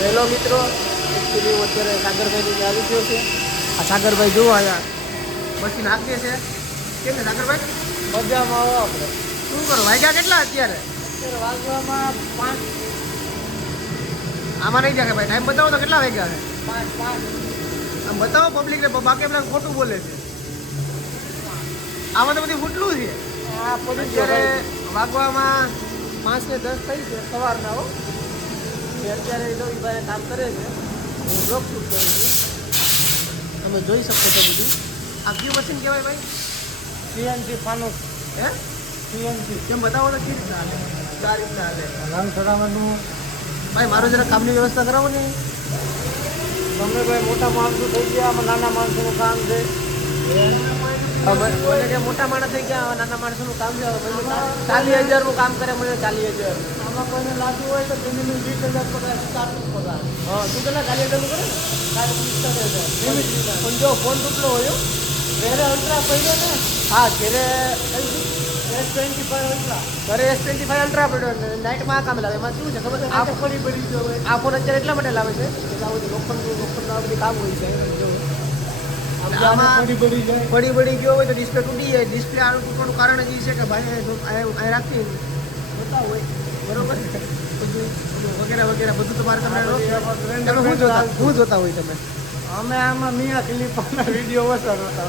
Hello મિત્રો, actually હું અત્યારે સાગરભાઈની આવી ગયો છે. આ સાગરભાઈ જુઓ અહીંયા મશીન હાંકે છે. કેમ છે સાગરભાઈ? મજામાં આવો આપણે. શું કરો? વાગ્યા કેટલા અત્યારે? અત્યારે વાગવામાં 5 આમાં નહીં જાય ભાઈ, ટાઈમ બતાવો તો કેટલા વાગ્યા છે? 5 આમ બતાવો પબ્લિકને, બાકી પેલા ખોટું બોલે છે. આમાં તો બધું ફૂટલું છે. આ પડી અત્યારે ગયો વાગવામાં 5 ને 10 થઈ છે સવારના. હો અત્યારે એ લોકો ભાઈ કામ કરે છે, હું બ્લોગ શૂટ કરું છું. તમે જોઈ શકો છો બધું. આ કયું મશીન કહેવાય ભાઈ? સીએનસી ફાનુસ. હે સીએનસી કેમ બતાવો તો કેવી રીતના હાલે? આ રીતના હાલે નામ ચડાવવાનું. ભાઈ. મારું જરા કામની વ્યવસ્થા કરાવો ને. તમે ભાઈ મોટા માણસો થઈ ગયા, આમાં નાના માણસોનું કામ છે. મને કે મોટા માણસ થઈ ગયા, નાના માણસોનું કામ છે. 40,000નું કામ કરે, મને 40,000. આમાં કોઈને લાગુ હોય તો તેની 20,000 પગાર, સ્ટાર્ટિંગ પગાર. હા તું પેલા 40,000નું કરે ને? તારે 45,000 પણ જો ફોન તૂટલો હોય. ઘરે અલ્ટ્રા પડ્યો ને, હા ઘરે S25 અલ્ટ્રા. ઘરે S25 અલ્ટ્રા પડ્યો ને નાઇટમાં આ કામ લાવે. એમાં શું છે ખબર છે? આ પડી ગયો હોય. આ ફોન અત્યારે એટલા માટે લાવે છે કે આ બધું લોખંડનું આ બધી કામ હોય છે. આમાં પડી જાય. પડી ગયો હોય તો ડિસ્પ્લે તૂટી જાય. ડિસ્પ્લે આનું તૂટવાનું કારણ જ એ છે કે ભાઈ અહીં રાખી જોતા હોય બરોબર, બધું વગેરે વગેરે બધું તમારે તમે શું જોતા હોય તમે? અમે આમાં મિયા ખલીફાના વિડીયો ઓછા નહોતા.